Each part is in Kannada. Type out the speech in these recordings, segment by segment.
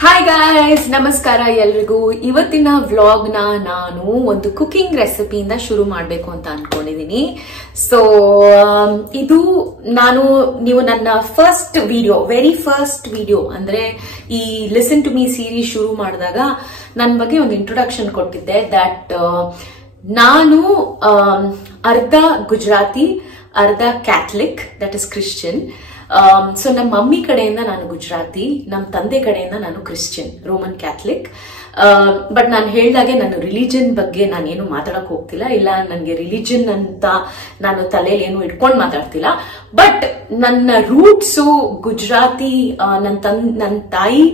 ಹಾಯ್ ಗಾಯ್ಸ್, ನಮಸ್ಕಾರ ಎಲ್ರಿಗೂ. ಇವತ್ತಿನ ವ್ಲಾಗ್ ನಾನು ಒಂದು ಕುಕಿಂಗ್ ರೆಸಿಪಿಯಿಂದ ಶುರು ಮಾಡಬೇಕು ಅಂತ ಅನ್ಕೊಂಡಿದೀನಿ. ಸೊ ಇದು ನೀವು ನನ್ನ ವೆರಿ ಫಸ್ಟ್ ವಿಡಿಯೋ ಅಂದ್ರೆ ಈ ಲಿಸನ್ ಟು ಮೀ ಸೀರೀಸ್ ಶುರು ಮಾಡಿದಾಗ ನನ್ನ ಬಗ್ಗೆ ಒಂದು ಇಂಟ್ರೊಡಕ್ಷನ್ ಕೊಟ್ಟಿದ್ದೆ. ದಟ್ ನಾನು ಅರ್ಧ ಗುಜರಾತಿ, ಅರ್ಧ Catholic, that is Christian. So ನಮ್ಮ ಮಮ್ಮಿ ಕಡೆಯಿಂದ ನಾನು ಗುಜರಾತಿ, ನಮ್ಮ ತಂದೆ ಕಡೆಯಿಂದ ನಾನು ಕ್ರಿಶ್ಚಿಯನ್, ರೋಮನ್ ಕ್ಯಾಥಲಿಕ್. ಬಟ್ ನಾನು ಹೇಳ್ದಾಗೆ ನಾನು ರಿಲಿಜನ್ ಬಗ್ಗೆ ನಾನೇನು ಮಾತಾಡಕ್ ಹೋಗ್ತಿಲ್ಲ. ಇಲ್ಲ, ನನಗೆ ರಿಲಿಜನ್ ಅಂತ ನಾನು ತಲೆಯಲ್ಲಿ ಏನು ಇಟ್ಕೊಂಡು ಮಾತಾಡ್ತಿಲ್ಲ. ಬಟ್ ನನ್ನ ರೂಟ್ಸು ಗುಜರಾತಿ. ನನ್ನ ತಾಯಿ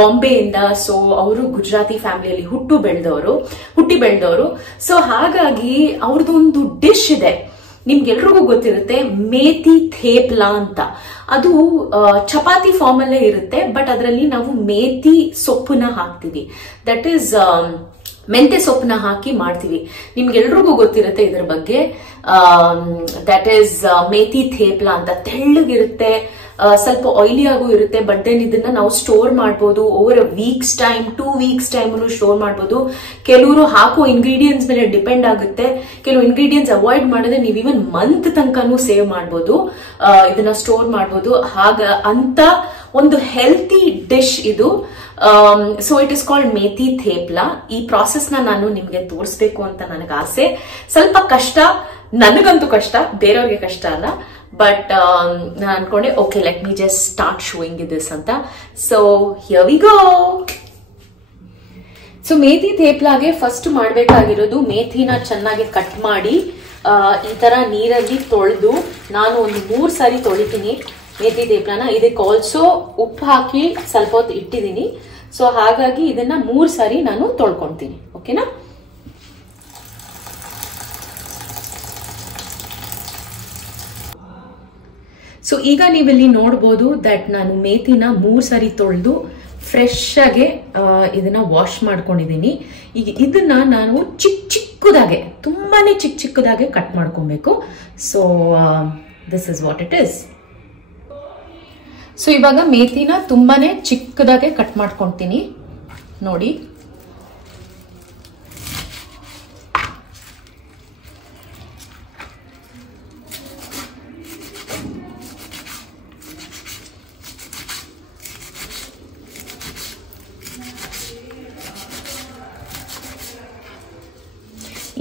ಬಾಂಬೆಯಿಂದ, ಸೊ ಅವರು ಗುಜರಾತಿ ಫ್ಯಾಮಿಲಿಯಲ್ಲಿ ಹುಟ್ಟಿ ಬೆಳೆದವರು. ಸೊ ಹಾಗಾಗಿ ಅವ್ರದ್ದೊಂದು ಡಿಶ್ ಇದೆ, ನಿಮ್ಗೆಲ್ರಿಗೂ ಗೊತ್ತಿರುತ್ತೆ, ಮೇಥಿ ಥೇಪ್ಲಾ ಅಂತ. ಅದು ಚಪಾತಿ ಫಾರ್ಮ್ ಅಲ್ಲೇ ಇರುತ್ತೆ, ಬಟ್ ಅದರಲ್ಲಿ ನಾವು ಮೇಥಿ ಸೊಪ್ಪನ್ನ ಹಾಕ್ತಿವಿ. ದಟ್ ಈಸ್ ಮೆಂತೆ ಸೊಪ್ಪನ್ನ ಹಾಕಿ ಮಾಡ್ತೀವಿ. ನಿಮ್ಗೆಲ್ರಿಗೂ ಗೊತ್ತಿರುತ್ತೆ ಇದ್ರ ಬಗ್ಗೆ. ದಟ್ ಈಸ್ ಮೇಥಿ ಥೇಪ್ಲಾ ಅಂತ. ತೆಳ್ಳಗಿರುತ್ತೆ, ಸ್ವಲ್ಪ ಆಯಿಲಿ ಆಗೂ ಇರುತ್ತೆ. ಬಟ್ ದೆನ್ ಇದನ್ನ ನಾವು ಸ್ಟೋರ್ ಮಾಡಬಹುದು over a weeks time, 2 weeks time store ಮಾಡಬಹುದು. ಕೆಲವರು ಹಾಕೋ ಇಂಗ್ರೀಡಿಯೆಂಟ್ಸ್ ಮೇಲೆ ಡಿಪೆಂಡ್ ಆಗುತ್ತೆ. ಕೆಲವು ಇಂಗ್ರೀಡಿಯೆಂಟ್ಸ್ ಅವಾಯ್ಡ್ ಮಾಡಿದ್ರೆ ನೀವು ಇವನ್ ಮಂತ್ ತನಕನೂ ಸೇವ್ ಮಾಡಬಹುದು, ಇದನ್ನ ಸ್ಟೋರ್ ಮಾಡಬಹುದು. ಅಂತ ಒಂದು ಹೆಲ್ತಿ ಡಿಶ್ ಇದು. So it is called methi thepla. ಈ ಪ್ರಾಸೆಸ್ ನಾನು ನಿಮ್ಗೆ ತೋರಿಸ್ಬೇಕು ಅಂತ ನನಗೆ ಆಸೆ. ಸ್ವಲ್ಪ ಕಷ್ಟ, ನನಗಂತೂ ಕಷ್ಟ, ಬೇರೆಯವ್ರಿಗೆ ಕಷ್ಟ ಅಲ್ಲ. ಬಟ್ ನಾನು ಅನ್ಕೊಂಡೆ, okay, let me just start showing this ಅಂತ. So here we go. So methi ಥೇಪ್ಲಾಗೆ ಫಸ್ಟ್ ಮಾಡಬೇಕಾಗಿರೋದು, ಮೇಥಿನ ಚೆನ್ನಾಗಿ ಕಟ್ ಮಾಡಿ ಈ ತರ ನೀರಲ್ಲಿ ತೊಳೆದು, ನಾನು ಒಂದು 3 ಸಾರಿ ತೊಳಿತೀನಿ ಮೇಥಿ ಥೇಪ್ಲಾನ. ಇದಕ್ಕೆ ಆಲ್ಸೋ ಉಪ್ಪು ಹಾಕಿ ಸ್ವಲ್ಪ ಹೊತ್ತು ಇಟ್ಟಿದ್ದೀನಿ. ಸೊ ಹಾಗಾಗಿ ಇದನ್ನ 3 ಸಾರಿ ನಾನು ತೊಳ್ಕೊಂತೀನಿ. ಓಕೆನಾ? ಸೊ ಈಗ ನೀವಿಲ್ಲಿ ನೋಡ್ಬೋದು ದಟ್ ನಾನು ಮೇಥಿನ 3 ಸಾರಿ ತೊಳೆದು ಫ್ರೆಶ್ ಆಗಿ ಇದನ್ನ ವಾಶ್ ಮಾಡ್ಕೊಂಡಿದ್ದೀನಿ. ಈಗ ಇದನ್ನ ನಾನು ಚಿಕ್ಕದಾಗೆ, ತುಂಬಾನೇ ಚಿಕ್ಕದಾಗೆ ಕಟ್ ಮಾಡ್ಕೊಬೇಕು. So this is what it is. So ಇವಾಗ ಮೇಥಿನ ತುಂಬಾನೇ ಚಿಕ್ಕದಾಗೆ ಕಟ್ ಮಾಡ್ಕೊಂತೀನಿ ನೋಡಿ.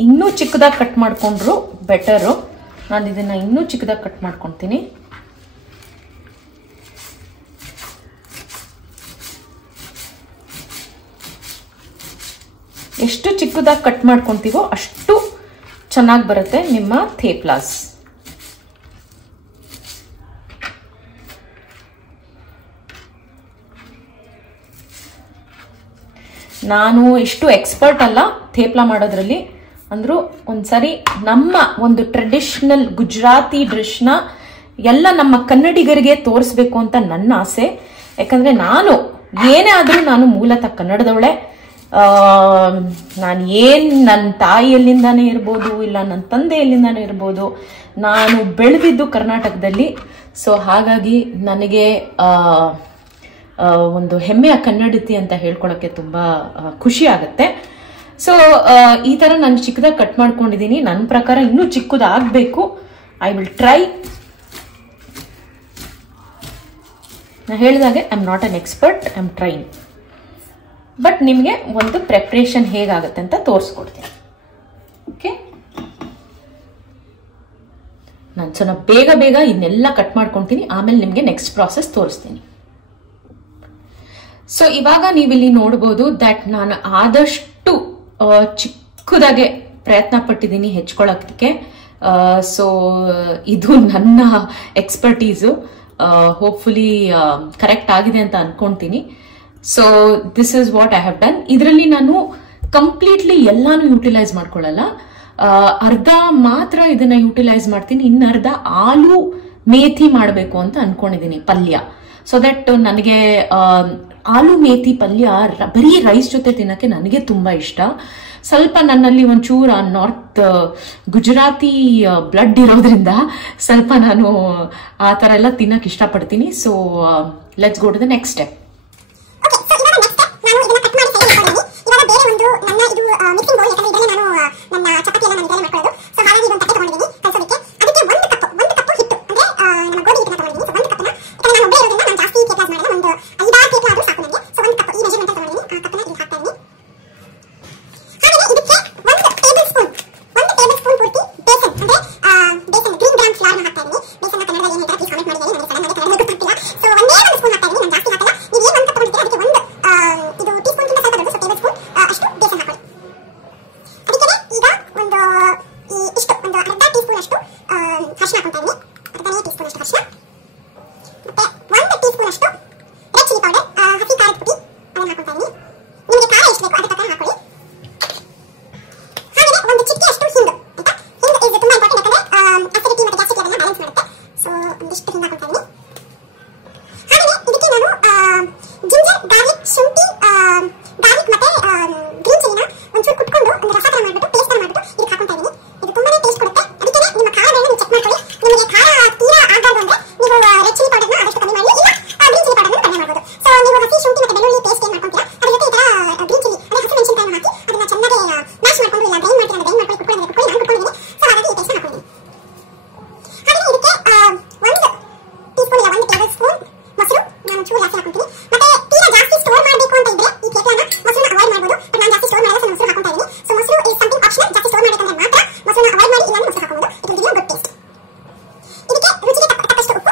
ಇನ್ನೂ ಚಿಕ್ಕದಾಗಿ ಕಟ್ ಮಾಡ್ಕೊಂಡ್ರು ಬೆಟರು. ನಾನು ಇದನ್ನ ಇನ್ನೂ ಚಿಕ್ಕದಾಗಿ ಕಟ್ ಮಾಡ್ಕೊಂತೀನಿ. ಎಷ್ಟು ಚಿಕ್ಕದಾಗಿ ಕಟ್ ಮಾಡ್ಕೊಂತೀವೋ ಅಷ್ಟು ಚೆನ್ನಾಗಿ ಬರುತ್ತೆ ನಿಮ್ಮ ಥೇಪ್ಲಾಸ್. ನಾನು ಇಷ್ಟು ಎಕ್ಸ್ಪರ್ಟ್ ಅಲ್ಲ ಥೇಪ್ಲಾ ಮಾಡೋದ್ರಲ್ಲಿ. ಅಂದ್ರೂ ಒಂದ್ಸರಿ ನಮ್ಮ ಒಂದು ಟ್ರೆಡಿಷನಲ್ ಗುಜರಾತಿ ಡಿಶ್ನ ಎಲ್ಲ ನಮ್ಮ ಕನ್ನಡಿಗರಿಗೆ ತೋರಿಸ್ಬೇಕು ಅಂತ ನನ್ನ ಆಸೆ. ಯಾಕಂದ್ರೆ ನಾನು ಏನೇ ಆದ್ರೂ ನಾನು ಮೂಲತಃ ಕನ್ನಡದವಳೆ. ನಾನು ನನ್ನ ತಾಯಿಯಲ್ಲಿಂದಾನೇ ಇರ್ಬೋದು, ಇಲ್ಲ ನನ್ನ ತಂದೆಯಲ್ಲಿಂದಾನೇ ಇರ್ಬೋದು, ನಾನು ಬೆಳೆದಿದ್ದು ಕರ್ನಾಟಕದಲ್ಲಿ. ಸೊ ಹಾಗಾಗಿ ನನಗೆ ಒಂದು ಹೆಮ್ಮೆಯ ಕನ್ನಡತಿ ಅಂತ ಹೇಳ್ಕೊಳಕ್ಕೆ ತುಂಬಾ ಖುಷಿ ಆಗುತ್ತೆ. ಸೊ ಈ ತರ ನಾನು ಚಿಕ್ಕದಾಗಿ ಕಟ್ ಮಾಡ್ಕೊಂಡಿದ್ದೀನಿ. ನನ್ನ ಪ್ರಕಾರ ಇನ್ನೂ ಚಿಕ್ಕದಾಗಬೇಕು. I will try. ನಾನು ಹೇಳಿದಾಗೆ I am not an expert, I am train. But ನಿಮಗೆ ಒಂದು ಪ್ರಿಪ್ರೇಷನ್ ಹೇಗಾಗುತ್ತೆ ಅಂತ ತೋರಿಸ್ಕೊಡ್ತೀನಿ. ಓಕೆ, ನಾನು ಸ್ವಲ್ಪ ಬೇಗ ಇದನ್ನೆಲ್ಲ ಕಟ್ ಮಾಡ್ಕೊತೀನಿ, ಆಮೇಲೆ ನಿಮಗೆ ನೆಕ್ಸ್ಟ್ ಪ್ರಾಸೆಸ್ ತೋರಿಸ್ತೀನಿ. ಸೊ ಇವಾಗ ನೀವಿಲ್ಲಿ ನೋಡ್ಬೋದು ದಟ್ ನಾನು ಆದಷ್ಟು ಚಿಕ್ಕದಾಗೆ ಪ್ರಯತ್ನ ಪಟ್ಟಿದ್ದೀನಿ ಹೆಚ್ಕೊಳ್ಳೋಕ್ಕೆ. ಸೊ ಇದು ನನ್ನ ಎಕ್ಸ್ಪರ್ಟೀಸು. ಹೋಪ್ಫುಲಿ ಕರೆಕ್ಟ್ ಆಗಿದೆ ಅಂತ ಅನ್ಕೊಂತೀನಿ. So this is what I have done. ಇದರಲ್ಲಿ ನಾನು ಕಂಪ್ಲೀಟ್ಲಿ ಎಲ್ಲಾನು ಯೂಟಿಲೈಸ್ ಮಾಡ್ಕೊಳ್ಳಲ್ಲ, ಅರ್ಧ ಮಾತ್ರ ಇದನ್ನ ಯೂಟಿಲೈಸ್ ಮಾಡ್ತೀನಿ. ಇನ್ನರ್ಧ ಆಲೂ ಮೇಥಿ ಮಾಡಬೇಕು ಅಂತ ಅನ್ಕೊಂಡಿದ್ದೀನಿ ಪಲ್ಯ. ಸೊ ದಟ್ ನನಗೆ ಆಲೂ ಮೇಥಿ ಪಲ್ಯ ಬರೀ ರೈಸ್ ಜೊತೆ ತಿನ್ನಕ್ಕೆ ನನಗೆ ತುಂಬಾ ಇಷ್ಟ. ಸ್ವಲ್ಪ ನನ್ನಲ್ಲಿ ಒಂಚೂರು ನಾರ್ತ್ ಗುಜರಾತಿ ಬ್ಲಡ್ ಇರೋದ್ರಿಂದ ಸ್ವಲ್ಪ ನಾನು ಆ ತರ ಎಲ್ಲ ತಿನ್ನಕ್ಕೆ ಇಷ್ಟಪಡ್ತೀನಿ. So let's go to the next step. ಇದು ಮಿಕ್ಸಿಂಗ್ ಬೌಲ್, ಯಾಕಂದ್ರೆ ಇದರಲ್ಲಿ ನಾನು ನನ್ನ ಚಪಾತಿ ಎಲ್ಲ ನಾನು ಇದರಲ್ಲಿ ಮಾಡ್ಕೊಳ್ಳೋದು. ಸೊ ಹಾಗಾಗಿ ಇದೊಂದು ತಟ್ಟೆ ತಗೊಂಡಿದ್ದೀನಿ ಕಲಸೋದಕ್ಕೆ. ಅದಕ್ಕೆ ಒಂದು ಕಪ್ ಹಿಟ್ಟು ಅಂದ್ರೆ ನಮ್ಮ ಗೋಧಿ ಹಿಟ್ಟನ್ನ ತಗೊಂಡಿದ್ದೀನಿ. ಸೊ ಒಂದು ಕಪ್ನ, ಯಾಕಂದ್ರೆ ನಾನು ಒಬ್ಬೇ ಇರೋದ್ರಿಂದ ನಾನು ಜಾಸ್ತಿ ಕೇಕ್ಲಾಸ್ ಮಾಡಿಲ್ಲ, ಒಂದು 5-6 ಕೇಕ್ಲ ಆದ್ರೂ ಸಾಕು ನನಗೆ. ಸೊ ಒಂದು ಕಪ್ ಈ ಮೆಜರ್ಮೆಂಟ್ ತಗೊಂಡಿದ್ದೀನಿ. ಆ ಕಪ್ನ ಇಲ್ಲಿ ಹಾಕ್ತಾ ಇದ್ದೀನಿ. ಹಾಗೆ ಇದಕ್ಕೆ ಒಂದು ಟೇಬಲ್ ಸ್ಪೂನ್ ಪೂರ್ತಿ ಬೇಸನ್ ಅಂದ್ರೆ ಬೇಸನ್ ಗ್ರೀನ್ ಗ್ರಾಮ್ ಫ್ಲೋರ್ ನ ಹಾಕ್ತಾ ಇದ್ದೀನಿ. ಬೇಸನ್ ಕನ್ನಡದಲ್ಲಿ ಏನು ಹೇಳ್ತಾರೆ ಪ್ಲೀಸ್ ಕಾಮೆಂಟ್ ಮಾಡಿ, ನನಗೆ ಕನ್ನಡ ಗೊತ್ತಿಲ್ಲ. ಸೊ ಒಂದೇ ಒಂದು ಸ್ಪೂನ್ ಹಾಕ್ತಾ ಇದ್ದೀನಿ, ನಾನು ಜಾಸ್ತಿ ಹಾಕಲ್ಲ. ನೀವು ಏನು ಅಂತ ತಗೊಂಡಿದ್ದೀರಾ ಅದಕ್ಕೆ ಒಂದು ಇದು ಟೀ ಸ್ಪೂನ್ ಗಿಂತ ಸ್ವಲ್ಪ ದೊಡ್ಡ, ಸೊ ಟೇಬಲ್ ಸ್ಪೂನ್ ಅಷ್ಟು ಬೇಸನ್ ಹಾಕೊಳ್ಳಿ. ಅದಕ್ಕೆ ಈಗ ಒಂದು ಇಷ್ಟು ಒಂದು ಅರ್ಧ ಟೀ ಸ್ಪೂನ್ ಅಷ್ಟು ಅರಿಶಿನ ಹಾಕ್ತಾ ಇದ್ದೀನಿ. ಅರ್ಧನೇ ಟೀ ಸ್ಪೂನ್ ಅಷ್ಟು ಅರಿಶಿನ, ಮತ್ತೆ 1 ಟೀ ಸ್ಪೂನ್ ಅಷ್ಟು ರೆಡ್ ಚಿಲ್ಲಿ ಪೌಡರ್, ಹಸಿ ಖಾರದ ಪುಡಿ ಅದನ್ನ ಹಾಕ್ತಾ ಇದ್ದೀನಿ. ನಿಮಗೆ ಖಾರ ಎಷ್ಟು ಬೇಕು ಅದಕ್ಕೆ ತಕ್ಕ ಹಾಕೊಳ್ಳಿ. ಹಾಗೆ ಒಂದು ಚಿಟಿಕೆ ಅಷ್ಟು ಹಿಂಡು, ಆಯ್ತಾ? ಹಿಂಡು ಇಸ್ ತುಂಬಾ ಇಂಪಾರ್ಟೆಂಟ್, ಯಾಕಂದ್ರೆ ಅಸಿಡಿಟಿ ಮತ್ತೆ ಗ್ಯಾಸ್ಟ್ರಿಕ್ ಅದನ್ನ ಬ್ಯಾಲೆನ್ಸ್ ಮಾಡುತ್ತೆ. ಸೊ ಒಂದಿಷ್ಟು ಹಿಂಡು ಹಾಕ್ತಾ ಇದ್ದೀನಿ. ಹಾಗೆ ಇದಕ್ಕೆ ನಾನು ಜಿಂಜರ್, ಗಾರ್ಲಿಕ್, ಶುಂಠಿ, ಗಾರ್ಲಿಕ್ ಮತ್ತೆ ಗ್ರೀನ್ ಚಿಲ್ಲಿನ ಒಂಚೂರು ಕುಟ್ಕೊಂಡು ಒಂದು ರಸ ತರ ಮಾಡ್ಬಿಟ್ಟು ಪೇಸ್ಟ್ ತರ ಮಾಡ್ಬಿಟ್ಟು ಇದಕ್ಕೆ ಹಾಕ್ತಾ ಇದ್ದೀನಿ. ಇದು ತುಂಬಾನೇ ಟೇಸ್ಟ್ ಕೊಡುತ್ತೆ. ಅದಕ್ಕೆ ನಿಮ್ಮ ಖಾರಗಳನ್ನ ನೀವು ಚೆಕ್ ಮಾಡ್ಕೊಳ್ಳಿ. ನಿಮಗೆ ಖಾರ ತೀರಾ ಆಗಬಾರ್ದು ಅಂದ್ರೆ ನೀವು ರೆಡ್ ಚಿಲ್ಲಿ ಪೌಡರ್ನ ಆದಷ್ಟು ಕಮ್ಮಿ ಮಾಡಿ, ಇಲ್ಲ ಗ್ರೀನ್ ಚಿಲ್ಲಿ ಪೌಡರ್ನ ಕಡಿಮೆ ಮಾಡಬಹುದು. ಸೊ ನೀವು ಹಸಿ ಶುಂಠಿ ಮತ್ತೆ ಬೆಳ್ಳುಳ್ಳಿ ಪೇಸ್ಟ್ ಏನ್ ಮಾಡ್ಕೊಂತೀರಾ ಅದ್ರ ಜೊತೆ ಈ ತರ ಗ್ರೀನ್ ಚಿಲ್ಲಿ ಅಂದ್ರೆ ಹಸಿ ಮೆಣಸಿನಕಾಯಿನ ಹಾಕಿ ಅದನ್ನ ಚೆನ್ನಾಗಿ ಮ್ಯಾಶ್ ಮಾಡ್ಕೊಂಡು, ಇಲ್ಲ ಗ್ರೈಂಡ್ ಮಾಡ್ಕೊಂಡು ಕುಟ್ಕೊಳ್ಳಿ ನಾನು ಕುಟ್ಕೊಂಡಿದ್ದೀನಿ. ಸೊ ಹಾಗಾಗಿ ಈ ಪೇಸ್ಟ್ ಹಾಕೊಂಡಿದ್ದೀನಿ. ಹಾಗೆ ಇದಕ್ಕೆ 1 ಟೀ ಸ್ಪೂನ್ ಇಲ್ಲ 1 ಟೇಬಲ್ ಸ್ಪೂನ್ ಮೊಸರು ನಾನು ಚೂರು ಜಾಸ್ತಿ ಹಾಕ್ತೀನಿ. ಮತ್ತೆ ತೀರಾ ಜಾಸ್ತಿ ಸ್ಟೋರ್ ಮಾಡಬೇಕು ಅಂತ ಇದ್ರೆ ಈ ಕೇಕ್ನ ಮೊಸರನ್ನ ಅವಾಯ್ಡ್ ಮಾಡಬಹುದು. ಬಟ್ ನಾನು ಜಾಸ್ತಿ ಸ್ಟೋರ್ ಮಾಡಲ್ಲ, ಸೊ ಮೊಸರು ಹಾಕ್ತಾ ಇದ್ದೀನಿ. ಸೊ ಮೊಸರು ಇಸ್ ಸಮಥಿಂಗ್ ಆಪ್ಷನಲ್. ಜಾಸ್ತಿ ಸ್ಟೋರ್ ಮಾಡಬೇಕಂದ್ರೆ ಮಾತ್ರ ಮೊಸರನ್ನ ಅವಾಯ್ಡ್ ಮಾಡಿ, ಇಲ್ಲ ಮೊಸರು ಹಾಕಬಹುದು. ಇದು ಗಿವ್ ಗುಡ್ ಟೇಸ್ಟ್. ಇದಕ್ಕೆ ರುಚಿಗೆ ತಕ್ಕಷ್ಟು ಉಪ್ಪು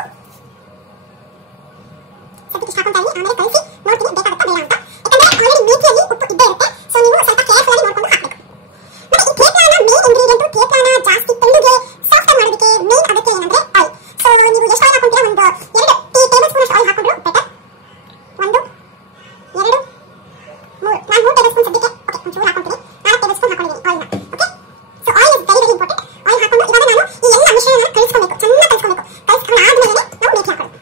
ಸದ್ಯಕ್ಕೆ ಹಾಕ್ತಾ ಇದ್ದೀನಿ. ಆಮೇಲೆ ಕಲಿಸಿ ನೋಡ್ತೀನಿ ಬೇಕಾಗುತ್ತಾ ಬೇಡ ಅಂತ, ಯಾಕಂದ್ರೆ ಆಲ್ರೆಡಿ ಮೇಥಿಯಲ್ಲಿ ಉಪ್ಪು ಇದ್ದೇ ಇರುತ್ತೆ. ಸೊ ನೀವು ಸ್ವಲ್ಪ ಕೇರ್ಫುಲ್ ಆಗಿ ನೋಡ್ಕೊಂಡು ಹಾಕಬೇಕು. ಮತ್ತೆ ಈ ಕೇಕ್ನ ಮೇನ್ ಇಂಗ್ರೀಡಿಯೆಂಟ್, ಕೇಕ್ನ ಜಾಸ್ತಿ ತೆಳ್ಳಗೆ ಸಾಫ್ಟ್ ಮಾಡೋದಕ್ಕೆ ಮೇನ್ ಅದಕ್ಕೆ ಏನಂದ್ರೆ ಆಯಿಲ್. ಸೊ ನೀವು ಎಷ್ಟು ಆಯಿಲ್ ಹಾಕೊಂತೀರಾ, ಒಂದು 2 ಟೇಬಲ್ ಸ್ಪೂನ್ ಅಷ್ಟು ಆಯಿಲ್ ಹಾಕೊಂಡ್ರು ಬೆಟರ್. 1 2 3 ನಾನು 3 ಟೇಬಲ್ ಸ್ಪೂನ್ ಸದ್ಯಕ್ಕೆ ಓಕೆ ಒಂಚೂರು ಹಾಕೊಂತೀನಿ. 4 ಟೇಬಲ್ ಸ್ಪೂನ್ ಹಾಕೊಂಡಿದ್ದೀನಿ ಆಯಿಲ್ನ. Okay, so oil is very important. Oil ಹಾಕೊಂಡು ಇವಾಗ ನಾನು ಈ ಎಲ್ಲ ಮಿಶ್ರಣನ ಕಲಿಸ್ಕೊಬೇಕು, ಚೆನ್ನಾಗಿ ಕಲಿಸ್ಕೊಬೇಕು. ಕಲಿಸ್ಕೊಂಡು ಆದ್ಮೇಲೆ ನಾವು ಮೇಥಿ ಹಾಕೊಳ್ಳೋದು.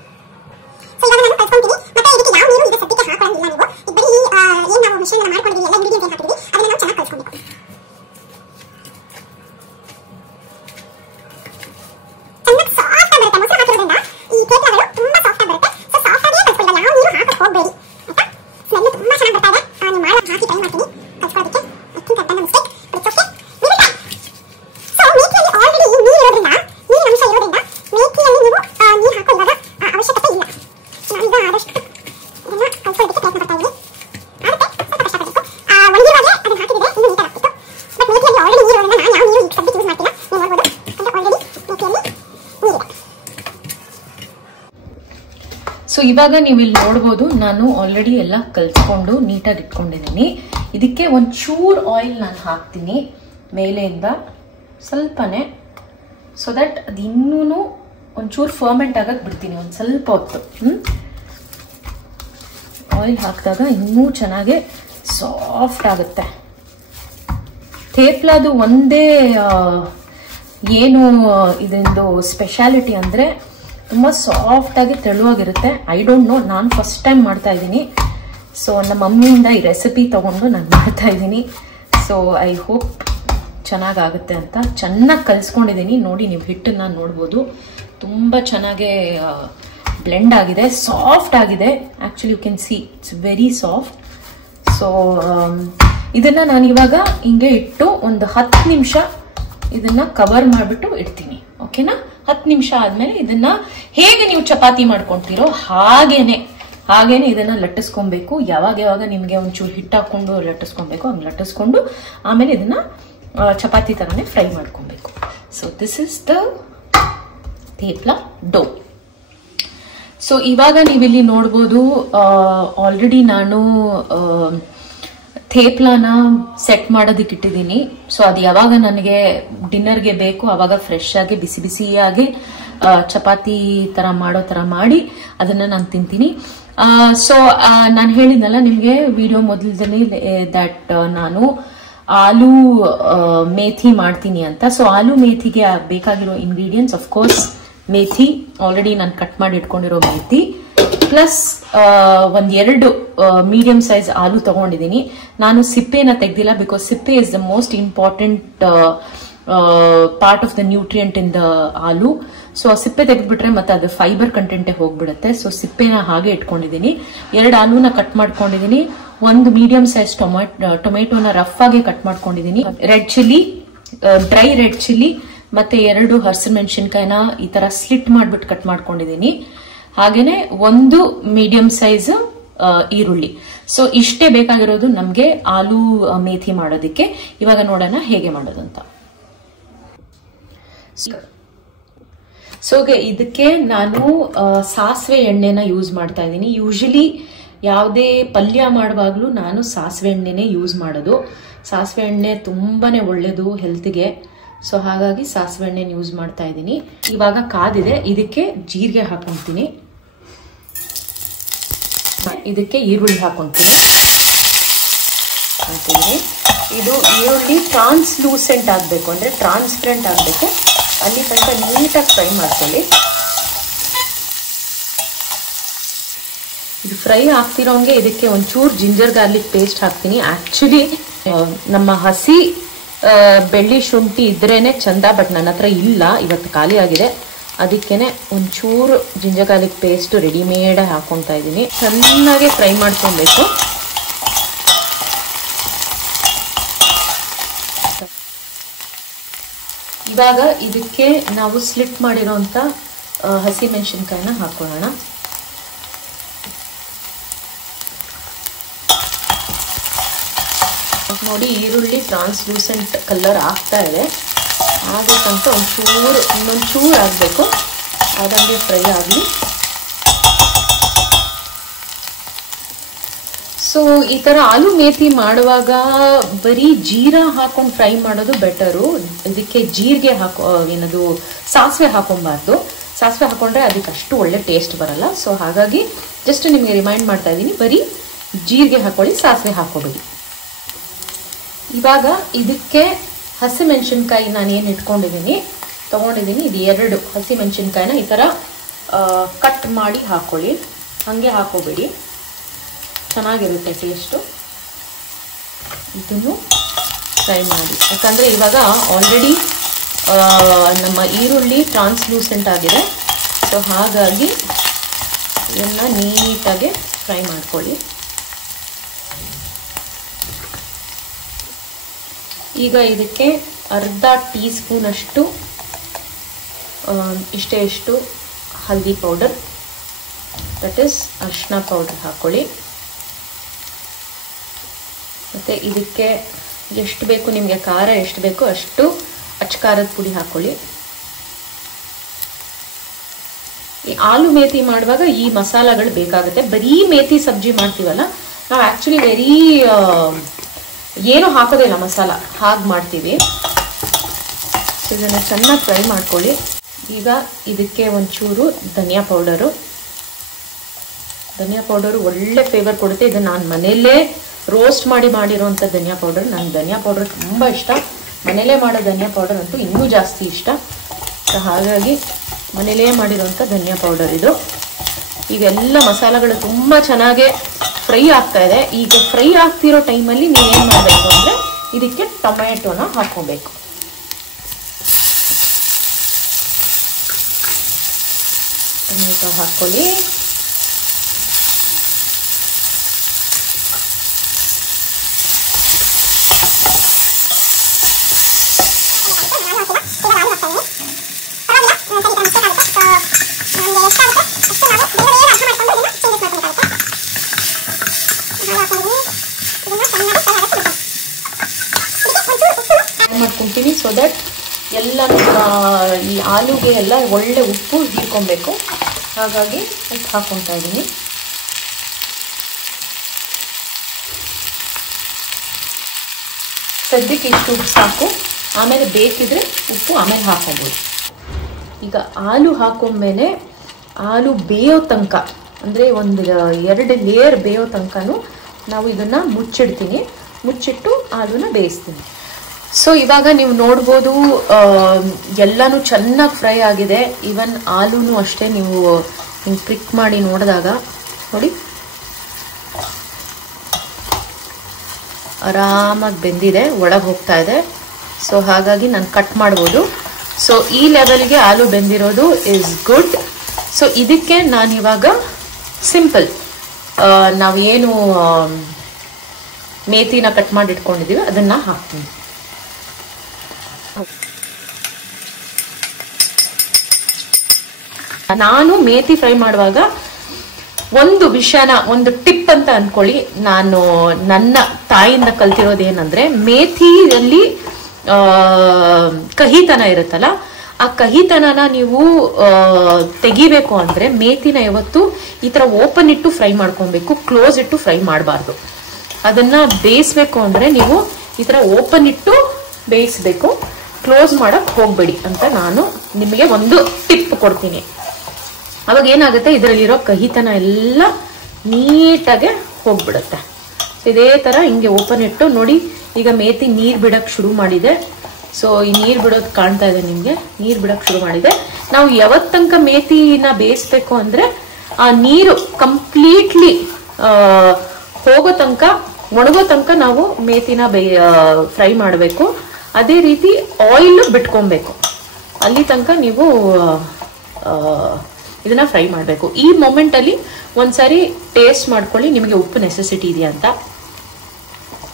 ಸೊ ಇವಾಗ ನಾನು ಕಲಿಸ್ಕೊಂತೀನಿ. ಮತ್ತೆ ಇದಕ್ಕೆ ಯಾವ ನೀರು ಈಗ ಸದ್ಯಕ್ಕೆ ಹಾಕೊಳ್ಳಂಗಿಲ್ಲ ನೀವು. ಇದು ಬರೀ ಏನು ನಾವು ಮಿಶ್ರಣ ಮಾಡ್ಕೊಂಡಿದ್ದೀವಿ, ಎಲ್ಲ ಇಂಗ್ರೀಡಿಯೆಂಟ್ ಏನು ಹಾಕಿದ್ವಿ ಅದನ್ನ ನಾವು ಚೆನ್ನಾಗಿ ಕಲಿಸ್ಕೊಬೇಕು. ಚೆನ್ನಾಗಿ ಸಾಫ್ಟ್ ಆಗಿ ಬರುತ್ತೆ. ಮೊಸರು ಹಾಕಿರೋದ್ರಿಂದ ಈ ಕೇಕ್ಗಳು ತುಂಬಾ ಸಾಫ್ಟ್ ಆಗಿ ಬರುತ್ತೆ. ಸೊ ಸಾಫ್ಟ್ ಆಗೇ ಕಲಿಸ್ಕೊಳ್ಳಿ, ಯಾವ ನೀರು ಹಾಕಕ್ಕೆ ಹೋಗಬೇಡಿ, ಆಯ್ತಾ? ಸ್ಮೆಲ್ ತುಂಬಾ ಚೆನ್ನಾಗಿ ಬರ್ತಾ ಇದೆ. ನಾನು ಮಾಡಿ ಹಾಕಿ ಟ್ರೈ ಮಾಡ್ತೀನಿ ಕಲಿಸ್ಕೊಳ್ಳೋದಕ್ಕೆ. I think I done mistake, but it's okay, we will try. So ಮೇಥಿಯಲ್ಲಿ ಆಲ್ರೆಡಿ ನೀರು ಇರೋದ್ರಿಂದ, ನೀರಿನ ಅಂಶ ಇರೋದ್ರಿಂದ ಮೇಥಿಯಲ್ಲಿ ನೀವು ನೀರು ಹಾಕೋ ಇವಾಗ ಅವಶ್ಯಕತೆ ಇಲ್ಲ. ನಾನೀಗ ಆದಷ್ಟು ಇದನ್ನ ಕಲಿಸೋದಕ್ಕೆ ಪ್ರಯತ್ನ ಪಡ್ತಾ ಇದ್ದೀನಿ. ಆಗುತ್ತೆ, ಸ್ವಲ್ಪ ಕಷ್ಟಪಡಬೇಕು. ಒಣಗಿರುವಾಗಲೇ ಅದನ್ನ ಹಾಕಿದ್ರೆ ಇನ್ನೂ ನೀಟಾಗಿ ಆಗ್ತಿತ್ತು. ಬಟ್ ಮೇಥಿಯಲ್ಲಿ ಆಲ್ರೆಡಿ ನೀರು ಇರೋದ್ರಿಂದ ನಾನು ಯಾವ ನೀರು ಈಗ ಸದ್ಯಕ್ಕೆ ಯೂಸ್ ಮಾಡ್ತಿಲ್ಲ. ನೀವು ನೋಡ್ಬೋದು, ಯಾಕಂದ್ರೆ ಆಲ್ರೆಡಿ ಮೇಥಿಯಲ್ಲಿ ನೀರಿದೆ. ಸೊ ಇವಾಗ ನೀವು ಇಲ್ಲಿ ನೋಡ್ಬೋದು, ನಾನು ಆಲ್ರೆಡಿ ಎಲ್ಲ ಕಲ್ಸ್ಕೊಂಡು ನೀಟಾಗಿ ಇಟ್ಕೊಂಡಿದ್ದೀನಿ. ಇದಕ್ಕೆ ಒಂಚೂರು ಆಯಿಲ್ ನಾನು ಹಾಕ್ತೀನಿ ಮೇಲೆಯಿಂದ ಸ್ವಲ್ಪನೇ, ಸೊ ದಟ್ ಅದು ಇನ್ನೂ ಒಂಚೂರು ಫರ್ಮೆಂಟ್ ಆಗಕ್ಕೆ ಬಿಡ್ತೀನಿ ಒಂದು ಸ್ವಲ್ಪ ಹೊತ್ತು. ಆಯಿಲ್ ಹಾಕಿದಾಗ ಇನ್ನೂ ಚೆನ್ನಾಗಿ ಸಾಫ್ಟ್ ಆಗುತ್ತೆ. ಥೇಪ್ಲಾದು ಒಂದೇ ಏನು ಇದೊಂದು ಸ್ಪೆಷಾಲಿಟಿ ಅಂದರೆ ತುಂಬ ಸಾಫ್ಟಾಗಿ ತೆಳುವಾಗಿರುತ್ತೆ. ಐ ಡೋಂಟ್ ನೋ, ನಾನು ಫಸ್ಟ್ ಟೈಮ್ ಮಾಡ್ತಾ ಇದ್ದೀನಿ. ಸೊ ನಮ್ಮ ಮಮ್ಮಿಯಿಂದ ಈ ರೆಸಿಪಿ ತೊಗೊಂಡು ನಾನು ಮಾಡ್ತಾ ಇದ್ದೀನಿ. ಸೊ ಐ ಹೋಪ್ ಚೆನ್ನಾಗಾಗುತ್ತೆ ಅಂತ. ಚೆನ್ನಾಗಿ ಕಲಿಸ್ಕೊಂಡಿದ್ದೀನಿ ನೋಡಿ, ನೀವು ಹಿಟ್ಟನ್ನು ನೋಡ್ಬೋದು ತುಂಬ ಚೆನ್ನಾಗೇ ಬ್ಲೆಂಡ್ ಆಗಿದೆ, ಸಾಫ್ಟ್ ಆಗಿದೆ. Actually you can see it's very soft. So ಇದನ್ನು ನಾನು ಇವಾಗ ಹಿಂಗೆ ಇಟ್ಟು ಒಂದು 10 ನಿಮಿಷ ಇದನ್ನ ಕವರ್ ಮಾಡಿಬಿಟ್ಟು ಇಡ್ತೀನಿ. ಓಕೆನಾ? 10 ನಿಮಿಷ ಆದ್ಮೇಲೆ ಇದನ್ನ ಹೇಗೆ ನೀವು ಚಪಾತಿ ಮಾಡ್ಕೊಂತೀರೋ ಹಾಗೇನೆ ಇದನ್ನ ಲಟ್ಟಿಸ್ಕೊಬೇಕು. ಯಾವಾಗ ನಿಮ್ಗೆ ಒಂಚೂರು ಹಿಟ್ಟು ಹಾಕೊಂಡು ಲಟ್ಟಿಸ್ಕೊಬೇಕು, ಹಂಗೆ ಲಟ್ಟಿಸ್ಕೊಂಡು ಆಮೇಲೆ ಇದನ್ನ ಚಪಾತಿ ತರನೇ ಫ್ರೈ ಮಾಡ್ಕೊಬೇಕು. So this is the thepla dough. So ಇವಾಗ ನೀವಿಲ್ಲಿ ನೋಡ್ಬೋದು, ಆಲ್ರೆಡಿ ನಾನು ಥೇಪ್ಲಾನ ಸೆಟ್ ಮಾಡೋದಕ್ಕೆ ಇಟ್ಟಿದ್ದೀನಿ. ಸೊ ಅದು ಯಾವಾಗ ನನಗೆ ಡಿನ್ನರ್ಗೆ ಬೇಕು ಅವಾಗ ಫ್ರೆಶ್ ಆಗಿ ಬಿಸಿ ಬಿಸಿಯಾಗಿ ಚಪಾತಿ ತರ ಮಾಡೋ ತರ ಮಾಡಿ ಅದನ್ನ ನಾನು ತಿಂತೀನಿ. ಸೊ ನಾನು ಹೇಳಿದ್ನಲ್ಲ ನಿಮ್ಗೆ ವಿಡಿಯೋ ಮೊದಲದಲ್ಲಿ ದಟ್ ನಾನು ಆಲೂ ಮೇಥಿ ಮಾಡ್ತೀನಿ ಅಂತ. ಸೊ ಆಲೂ ಮೇಥಿಗೆ ಬೇಕಾಗಿರೋ ingredients of course methi, already ನಾನು ಕಟ್ ಮಾಡಿ ಇಟ್ಕೊಂಡಿರೋ ಮೇಥಿ, ಪ್ಲಸ್ ಒಂದೆರಡು ಮೀಡಿಯಂ ಸೈಜ್ ಆಲೂ ತಗೊಂಡಿದ್ದೀನಿ. ನಾನು ಸಿಪ್ಪೆನ ತೆಗ್ದಿಲ್ಲ, ಬಿಕಾಸ್ ಸಿಪ್ಪೆ is the most important part of the nutrient in the aloo. So ಆ ಸಿಪ್ಪೆ ತೆಗೆದ್ಬಿಟ್ರೆ ಮತ್ತೆ ಅದು ಫೈಬರ್ ಕಂಟೆಂಟೇ ಹೋಗ್ಬಿಡುತ್ತೆ. ಸೊ ಸಿಪ್ಪೆನ ಹಾಗೆ ಇಟ್ಕೊಂಡಿದ್ದೀನಿ. 2 ಆಲೂನ ಕಟ್ ಮಾಡ್ಕೊಂಡಿದ್ದೀನಿ. ಒಂದು ಮೀಡಿಯಂ ಸೈಜ್ ಟೊಮೆಟೊನ ರಫ್ ಆಗಿ ಕಟ್ ಮಾಡ್ಕೊಂಡಿದೀನಿ. Red chilli, dry red chilli ಮತ್ತೆ 2 ಹಸಿರು ಮೆಣಸಿನಕಾಯಿನ ಈ ತರ ಸ್ಲಿಟ್ ಮಾಡ್ಬಿಟ್ಟು ಕಟ್ ಮಾಡ್ಕೊಂಡಿದೀನಿ. ಹಾಗೇನೆ ಒಂದು ಮೀಡಿಯಂ ಸೈಜ್ ಈರುಳ್ಳಿ. ಸೊ ಇಷ್ಟೇ ಬೇಕಾಗಿರೋದು ನಮ್ಗೆ ಆಲೂ ಮೇಥಿ ಮಾಡೋದಕ್ಕೆ. ಇವಾಗ ನೋಡೋಣ ಹೇಗೆ ಮಾಡೋದಂತ. ಸೊ ಇದಕ್ಕೆ ನಾನು ಸಾಸಿವೆ ಎಣ್ಣೆನ ಯೂಸ್ ಮಾಡ್ತಾ ಇದ್ದೀನಿ. ಯೂಶಲಿ ಯಾವುದೇ ಪಲ್ಯ ಮಾಡುವಾಗ್ಲೂ ನಾನು ಸಾಸಿವೆ ಎಣ್ಣೆನೆ ಯೂಸ್ ಮಾಡೋದು. ಸಾಸಿವೆ ಎಣ್ಣೆ ತುಂಬಾನೇ ಒಳ್ಳೇದು ಹೆಲ್ತ್ಗೆ. ಸೊ ಹಾಗಾಗಿ ಸಾಸಿವೆ ಎಣ್ಣೆ ಯೂಸ್ ಮಾಡ್ತಾ ಇದ್ದೀನಿ. ಇವಾಗ ಕಾದಿದೆ, ಇದಕ್ಕೆ ಜೀರಿಗೆ ಹಾಕೊಂತೀನಿ. ಇದಕ್ಕೆ ಈರುಳ್ಳಿ ಹಾಕೊಂತೀನಿ. ಇದು ಈರುಳ್ಳಿ ಟ್ರಾನ್ಸ್ಲೂಸೆಂಟ್ ಆಗಬೇಕು, ಅಂದ್ರೆ ಟ್ರಾನ್ಸ್ಪರೆಂಟ್ ಆಗಬೇಕು. ಅಲ್ಲಿ ಸ್ವಲ್ಪ ನೀಟಾಗಿ ಫ್ರೈ ಮಾಡ್ಕೊಳ್ಳಿ. ಇದು ಫ್ರೈ ಆಗ್ತಿರೋಂಗೆ ಇದಕ್ಕೆ ಒಂಚೂರು ಜಿಂಜರ್ ಗಾರ್ಲಿಕ್ ಪೇಸ್ಟ್ ಹಾಕ್ತೀನಿ. ಆಕ್ಚುಲಿ ನಮ್ಮ ಹಸಿ ಬೆಳ್ಳಿ ಶುಂಠಿ ಇದ್ರೇನೆ ಚಂದ, ಬಟ್ ನನ್ನ ಹತ್ರ ಇಲ್ಲ, ಇವತ್ತು ಖಾಲಿ ಆಗಿದೆ. ಅದಕ್ಕೇನೆ ಒಂಚೂರು ಜಿಂಜರ್ ಗಾರ್ಲಿಕ್ ಪೇಸ್ಟ್ ರೆಡಿಮೇಡ್ ಹಾಕೊತಾ ಇದ್ದೀನಿ. ಚೆನ್ನಾಗಿ ಫ್ರೈ ಮಾಡ್ಕೊಬೇಕು. ಇವಾಗ ಇದಕ್ಕೆ ನಾವು ಸ್ಲಿಟ್ ಮಾಡಿರೋಂಥ ಹಸಿ ಮೆಣಸಿನಕಾಯಿನ ಹಾಕೊಳ್ಳೋಣ. ನೋಡಿ, ಈರುಳ್ಳಿ ಟ್ರಾನ್ಸ್ಲೂಸೆಂಟ್ ಕಲರ್ ಆಗ್ತಾ ಇದೆ. ಆಗಬೇಕಂತ ಇನ್ನೊಂಚೂರು ಆಗಬೇಕು, ಅದಂಗೆ ಫ್ರೈ ಆಗಲಿ. ಸೊ ಈ ತರ ಆಲೂ ಮೇಥಿ ಮಾಡುವಾಗ ಬರೀ ಜೀರಾ ಹಾಕೊಂಡು ಫ್ರೈ ಮಾಡೋದು ಬೆಟರು. ಇದಕ್ಕೆ ಜೀರಿಗೆ ಏನದು ಸಾಸಿವೆ ಹಾಕೊಬಾರ್ದು. ಸಾಸಿವೆ ಹಾಕೊಂಡ್ರೆ ಅದಕ್ಕೆ ಅಷ್ಟು ಒಳ್ಳೆ ಟೇಸ್ಟ್ ಬರಲ್ಲ. ಸೊ ಹಾಗಾಗಿ ಜಸ್ಟ್ ನಿಮಗೆ ರಿಮೈಂಡ್ ಮಾಡ್ತಾ ಇದ್ದೀನಿ, ಬರೀ ಜೀರಿಗೆ ಹಾಕೊಳ್ಳಿ, ಸಾಸಿವೆ ಹಾಕೋಬೇಡಿ. ಇವಾಗ ಇದಕ್ಕೆ ಹಸಿ ಮೆಣಸಿನ್ಕಾಯಿ ನಾನು ಏನು ತಗೊಂಡಿದ್ದೀನಿ, ಇದು 2 ಹಸಿ ಮೆಣಸಿನ್ಕಾಯಿನ ಈ ಥರ ಕಟ್ ಮಾಡಿ ಹಾಕೊಳ್ಳಿ. ಹಾಗೆ ಹಾಕೋಬೇಡಿ, ಚೆನ್ನಾಗಿರುತ್ತೆ ಟೇಸ್ಟು. ಇದನ್ನು ಫ್ರೈ ಮಾಡಿ, ಯಾಕಂದರೆ ಇವಾಗ ಆಲ್ರೆಡಿ ನಮ್ಮ ಈರುಳ್ಳಿ ಟ್ರಾನ್ಸ್ಲೂಸೆಂಟ್ ಆಗಿದೆ. ಸೊ ಹಾಗಾಗಿ ಇದನ್ನು ನೀಟಾಗಿ ಫ್ರೈ ಮಾಡ್ಕೊಳ್ಳಿ. ಈಗ ಇದಕ್ಕೆ ಅರ್ಧ ಟೀ ಸ್ಪೂನ್ ಅಷ್ಟು ಇಷ್ಟು ಹಲ್ದಿ ಪೌಡರ್, ದಟ್ ಈಸ್ ಅರಿಶಿನ ಪೌಡರ್ ಹಾಕೊಳ್ಳಿ. ಮತ್ತು ಇದಕ್ಕೆ ಎಷ್ಟು ಬೇಕು ನಿಮಗೆ ಖಾರ, ಎಷ್ಟು ಬೇಕೋ ಅಷ್ಟು ಅಚ್ಚ ಖಾರದ ಪುಡಿ ಹಾಕೊಳ್ಳಿ. ಈ ಆಲೂ ಮೇಥಿ ಮಾಡುವಾಗ ಈ ಮಸಾಲೆಗಳು ಬೇಕಾಗುತ್ತೆ. ಬರೀ ಮೇಥಿ ಸಬ್ಜಿ ಮಾಡ್ತೀವಲ್ಲ, ನಾವು ಆ್ಯಕ್ಚುಲಿ ಏನು ಹಾಕೋದಿಲ್ಲ ಮಸಾಲ, ಹಾಗೆ ಮಾಡ್ತೀವಿ. ಸೊ ಇದನ್ನು ಚೆನ್ನಾಗಿ ಫ್ರೈ ಮಾಡ್ಕೊಳ್ಳಿ. ಈಗ ಇದಕ್ಕೆ ಒಂಚೂರು ಧನಿಯಾ ಪೌಡರು ಒಳ್ಳೆ ಫ್ಲೇವರ್ ಕೊಡುತ್ತೆ. ಇದು ನಾನು ಮನೆಯಲ್ಲೇ ರೋಸ್ಟ್ ಮಾಡಿರೋಂಥ ಧನಿಯಾ ಪೌಡರ್. ನನಗೆ ಧನಿಯಾ ಪೌಡರ್ ತುಂಬ ಇಷ್ಟ. ಮನೆಯಲ್ಲೇ ಮಾಡೋ ಧನಿಯಾ ಪೌಡರ್ ಅಂತೂ ಇನ್ನೂ ಜಾಸ್ತಿ ಇಷ್ಟ. ಸೊ ಹಾಗಾಗಿ ಮನೆಯಲ್ಲೇ ಮಾಡಿರೋಂಥ ಧನಿಯಾ ಪೌಡರ್ ಇದು. ಈಗೆಲ್ಲ ಮಸಾಲೆಗಳು ತುಂಬ ಚೆನ್ನಾಗಿ ಫ್ರೈ ಆಗ್ತಾ ಇದೆ. ಈಗ ಫ್ರೈ ಆಗ್ತಿರೋ ಟೈಮಲ್ಲಿ ನೀವೇನು ಮಾಡಬೇಕು ಅಂದರೆ ಇದಕ್ಕೆ ಟೊಮೆಟೊನ ಹಾಕೋಬೇಕು. ಟೊಮೆಟೊ ಹಾಕೊಳ್ಳಿ. ಮಾಡ್ಕೊಂತೀನಿ ಸೊ ದಟ್ ಎಲ್ಲ ಈ ಆಲೂಗೆ ಎಲ್ಲ ಒಳ್ಳೆ ಉಪ್ಪು ಹೀರ್ಕೊಬೇಕು. ಹಾಗಾಗಿ ಉಪ್ಪು ಹಾಕ್ಕೊತಾ ಇದ್ದೀನಿ. ಸದ್ಯಕ್ಕೆ ಇಷ್ಟು ಉಪ್ಪು ಸಾಕು, ಆಮೇಲೆ ಬೇಕಿದ್ರೆ ಉಪ್ಪು ಆಮೇಲೆ ಹಾಕೋಬೋದು. ಈಗ ಆಲೂ ಹಾಕೊಂಡ್ಮೇಲೆ ಆಲೂ ಬೇಯೋ ತನಕ, ಅಂದರೆ ಒಂದು 2 ಲೇಯರ್ ಬೇಯೋ ತನಕನೂ ನಾವು ಇದನ್ನು ಮುಚ್ಚಿಟ್ಟು ಆಲೂನ ಬೇಯಿಸ್ತೀನಿ. ಸೊ ಇವಾಗ ನೀವು ನೋಡ್ಬೋದು ಎಲ್ಲನೂ ಚೆನ್ನಾಗಿ ಫ್ರೈ ಆಗಿದೆ. ಈವನ್ ಆಲೂನು ಅಷ್ಟೇ, ನೀವು ಹಿಂಗೆ ಪ್ರಿಕ್ ಮಾಡಿ ನೋಡಿದಾಗ ನೋಡಿ ಆರಾಮಾಗಿ ಬೆಂದಿದೆ, ಒಳಗೆ ಹೋಗ್ತಾ ಇದೆ. ಸೊ ಹಾಗಾಗಿ ನಾನು ಕಟ್ ಮಾಡ್ಬೋದು. ಸೊ ಈ ಲೆವೆಲ್ಗೆ ಆಲೂ ಬೆಂದಿರೋದು ಇಸ್ ಗುಡ್. ಸೊ ಇದಕ್ಕೆ ನಾನಿವಾಗ ಸಿಂಪಲ್ ನಾವೇನು ಮೇಥಿನ ಕಟ್ ಮಾಡಿ ಇಟ್ಕೊಂಡಿದೀವಿ ಅದನ್ನ ಹಾಕ್ತೀನಿ. ನಾನು ಮೇಥಿ ಫ್ರೈ ಮಾಡುವಾಗ ಒಂದು ವಿಷಯನ, ಒಂದು ಟಿಪ್ ಅಂತ ಅನ್ಕೊಳ್ಳಿ, ನಾನು ನನ್ನ ತಾಯಿಯಿಂದ ಕಲ್ತಿರೋದೇನಂದ್ರೆ, ಮೇಥಿಯಲ್ಲಿ ಕಹಿತನ ಇರುತ್ತಲ್ಲ, ಆ ಕಹಿತನನ ನೀವು ತೆಗಿಬೇಕು ಅಂದ್ರೆ ಮೇಥಿನ ಯಾವತ್ತು ಈ ತರ ಓಪನ್ ಇಟ್ಟು ಫ್ರೈ ಮಾಡ್ಕೊಬೇಕು, ಕ್ಲೋಸ್ ಇಟ್ಟು ಫ್ರೈ ಮಾಡಬಾರ್ದು. ಅದನ್ನ ಬೇಯಿಸ್ಬೇಕು ಅಂದ್ರೆ ನೀವು ಈ ತರ ಓಪನ್ ಇಟ್ಟು ಬೇಯಿಸ್ಬೇಕು, ಕ್ಲೋಸ್ ಮಾಡಕ್ ಹೋಗ್ಬೇಡಿ ಅಂತ ನಾನು ನಿಮಗೆ ಒಂದು ಟಿಪ್ ಕೊಡ್ತೀನಿ. ಅವಾಗ ಏನಾಗುತ್ತೆ, ಇದರಲ್ಲಿರೋ ಕಹಿತನ ಎಲ್ಲ ನೀಟಾಗೆ ಹೋಗ್ಬಿಡುತ್ತೆ. ಇದೇ ತರ ಹಿಂಗೆ ಓಪನ್ ಇಟ್ಟು ನೋಡಿ, ಈಗ ಮೇಥಿ ನೀರ್ ಬಿಡಕ್ ಶುರು ಮಾಡಿದೆ. ಸೊ ಈ ನೀರ್ ಬಿಡೋದು ಕಾಣ್ತಾ ಇದೆ ನಿಮ್ಗೆ, ನೀರ್ ಬಿಡಕ್ ಶುರು ಮಾಡಿದೆ. ನಾವು ಯಾವತ್ ತನಕ ಮೇಥಿನ ಬೇಯಿಸ್ಬೇಕು ಅಂದ್ರೆ ಆ ನೀರು ಕಂಪ್ಲೀಟ್ಲಿ ಹೋಗೋ ತನಕ, ಒಣಗೋ ತನಕ ನಾವು ಮೇಥಿನ ಫ್ರೈ ಮಾಡಬೇಕು. ಅದೇ ರೀತಿ ಆಯಿಲ್ ಬಿಟ್ಕೊಬೇಕು, ಅಲ್ಲಿ ತನಕ ನೀವು ಇದನ್ನ ಫ್ರೈ ಮಾಡಬೇಕು. ಈ ಮೊಮೆಂಟ್ ಅಲ್ಲಿ ಒಂದ್ಸರಿ ಟೇಸ್ಟ್ ಮಾಡ್ಕೊಳ್ಳಿ, ನಿಮಗೆ ಉಪ್ಪು ನೆಸೆಸಿಟಿ ಇದೆಯಾ ಅಂತ.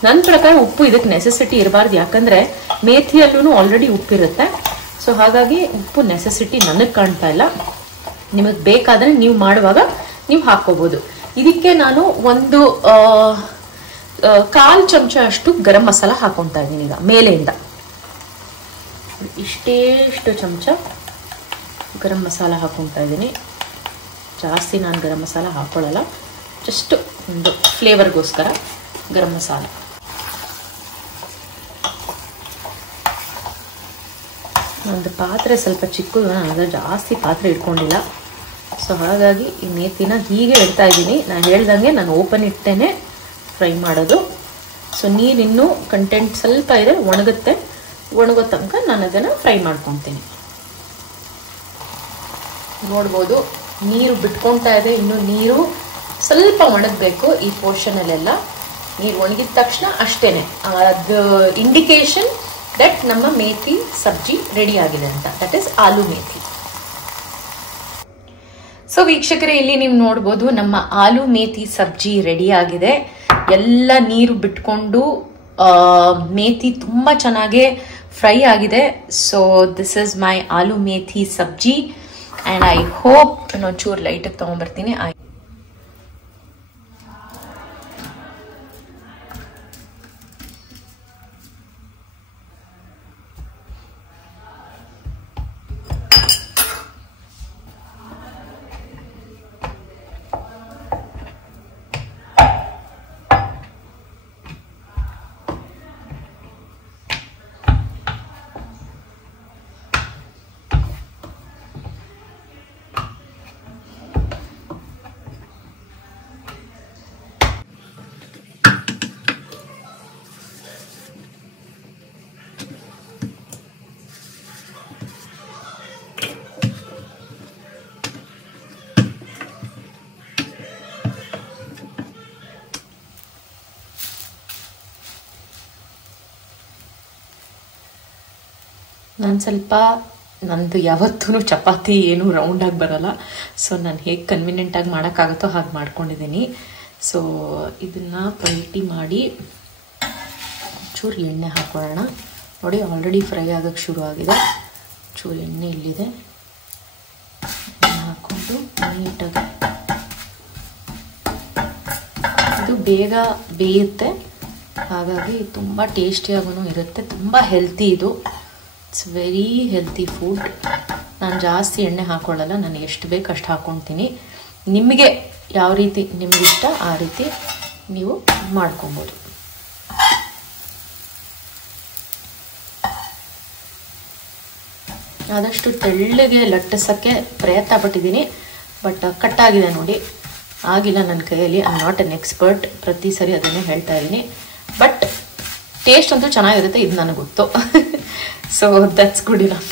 ನನ್ನ ಪ್ರಕಾರ ಉಪ್ಪು ಇದಕ್ಕೆ ನೆಸೆಸಿಟಿ ಇರಬಾರ್ದು, ಯಾಕಂದ್ರೆ ಮೇಥಿಯಲ್ಲೂ ಆಲ್ರೆಡಿ ಉಪ್ಪಿರುತ್ತೆ. ಸೊ ಹಾಗಾಗಿ ಉಪ್ಪು ನೆಸೆಸಿಟಿ ನನಗೆ ಕಾಣ್ತಾ ಇಲ್ಲ. ನಿಮಗೆ ಬೇಕಾದ್ರೆ ನೀವು ಮಾಡುವಾಗ ನೀವು ಹಾಕೋಬಹುದು. ಇದಕ್ಕೆ ನಾನು ಒಂದು 1/4 ಚಮಚ ಅಷ್ಟು ಗರಂ ಮಸಾಲ ಹಾಕೊಂತಾ ಇದ್ದೀನಿ. ಈಗ ಮೇಲೆಯಿಂದ ಇಷ್ಟೇಷ್ಟು ಚಮಚ ಗರಂ ಮಸಾಲ ಹಾಕೊಂತಾ ಇದ್ದೀನಿ. ಜಾಸ್ತಿ ನಾನು ಗರಂ ಮಸಾಲ ಹಾಕೊಳ್ಳಲ್ಲ, ಜಸ್ಟ್ ಒಂದು ಫ್ಲೇವರ್ಗೋಸ್ಕರ ಗರಂ ಮಸಾಲ. ಒಂದು ಪಾತ್ರೆ ಸ್ವಲ್ಪ ಚಿಕ್ಕದು, ನಾನು ಜಾಸ್ತಿ ಪಾತ್ರೆ ಇಟ್ಕೊಂಡಿಲ್ಲ. ಸೊ ಹಾಗಾಗಿ ಈ ಮೇಥಿನ ಹೀಗೆ ಇಡ್ತಾ ಇದ್ದೀನಿ. ನಾನು ಹೇಳ್ದಂಗೆ ನಾನು ಓಪನ್ ಇಟ್ಟೇನೆ ಫ್ರೈ ಮಾಡೋದು. ಸೊ ನೀರಿನ್ನೂ ಕಂಟೆಂಟ್ ಸ್ವಲ್ಪ ಇದೆ, ಒಣಗುತ್ತೆ. ಒಣಗೋ ತನಕ ನಾನು ಅದನ್ನು ಫ್ರೈ ಮಾಡ್ಕೊತೀನಿ. ನೋಡ್ಬೋದು ನೀರು ಬಿಟ್ಕೊಳ್ತಾ ಇದೆ, ಇನ್ನು ನೀರು ಸ್ವಲ್ಪ ಒಣಗಬೇಕು. ಈ ಪೋರ್ಷನ್ ಅಲ್ಲೆಲ್ಲ ನೀರು ಒಣಗಿದ ತಕ್ಷಣ ಅಷ್ಟೇನೆ ಅದು ಇಂಡಿಕೇಶನ್ ದಟ್ ನಮ್ಮ ಮೇಥಿ ಸಬ್ಜಿ ರೆಡಿ ಆಗಿದೆ ಅಂತ. That is aloo methi. So ವೀಕ್ಷಕರೇ, ಇಲ್ಲಿ ನೀವು ನೋಡ್ಬೋದು ನಮ್ಮ ಆಲೂ ಮೇಥಿ ಸಬ್ಜಿ ರೆಡಿ ಆಗಿದೆ. ಎಲ್ಲ ನೀರು ಬಿಟ್ಕೊಂಡು ಮೇಥಿ ತುಂಬಾ ಚೆನ್ನಾಗಿ ಫ್ರೈ ಆಗಿದೆ. So this is my aloo methi sabzi. And I hope ಒಂಚೂರು ಲೈಟ್ ತಗೊಂಡ್ಬರ್ತೀನಿ. ನಾನು ಸ್ವಲ್ಪ, ನಂದು ಯಾವತ್ತೂ ಚಪಾತಿ ಏನು ರೌಂಡಾಗಿ ಬರಲ್ಲ. ಸೊ ನಾನು ಹೇಗೆ ಕನ್ವಿನಿಯೆಂಟಾಗಿ ಮಾಡೋಕ್ಕಾಗುತ್ತೋ ಹಾಗೆ ಮಾಡ್ಕೊಂಡಿದ್ದೀನಿ. ಸೊ ಇದನ್ನು ಪಲ್ಟಿ ಮಾಡಿ ಚೂರು ಎಣ್ಣೆ ಹಾಕೊಳ್ಳೋಣ. ನೋಡಿ ಆಲ್ರೆಡಿ ಫ್ರೈ ಆಗೋಕ್ಕೆ ಶುರು ಆಗಿದೆ. ಚೂರು ಎಣ್ಣೆ ಇಲ್ಲಿದೆ, ಹಾಕ್ಕೊಂಡು ನೀಟಾಗಿ ಇದು ಬೇಗ ಬೇಯುತ್ತೆ. ಹಾಗಾಗಿ ತುಂಬ ಟೇಸ್ಟಿಯಾಗೂ ಇರುತ್ತೆ, ತುಂಬ ಹೆಲ್ತಿ ಇದು. It's very healthy food. ನಾನು ಜಾಸ್ತಿ ಎಣ್ಣೆ ಹಾಕೊಳ್ಳಲ್ಲ, ನಾನು ಎಷ್ಟು ಬೇಕು ಅಷ್ಟು ಹಾಕ್ಕೊಳ್ತೀನಿ. ನಿಮಗೆ ಯಾವ ರೀತಿ ನಿಮಗಿಷ್ಟ ಆ ರೀತಿ ನೀವು ಮಾಡ್ಕೊಬೋದು. ಆದಷ್ಟು ತೆಳ್ಳಗೆ ಲಟ್ಟಿಸೋಕ್ಕೆ ಪ್ರಯತ್ನ ಪಟ್ಟಿದ್ದೀನಿ, ಬಟ್ ಕಟ್ಟಾಗಿದೆ ನೋಡಿ, ಆಗಿಲ್ಲ ನನ್ನ ಕೈಯಲ್ಲಿ. I am not an expert, ಪ್ರತಿ ಸರಿ ಅದನ್ನೇ ಹೇಳ್ತಾ ಇದ್ದೀನಿ. ಬಟ್ ಟೇಸ್ಟ್ ಅಂತೂ ಚೆನ್ನಾಗಿರುತ್ತೆ, ಇದು ನನಗೆ ಗೊತ್ತು. So that's good enough.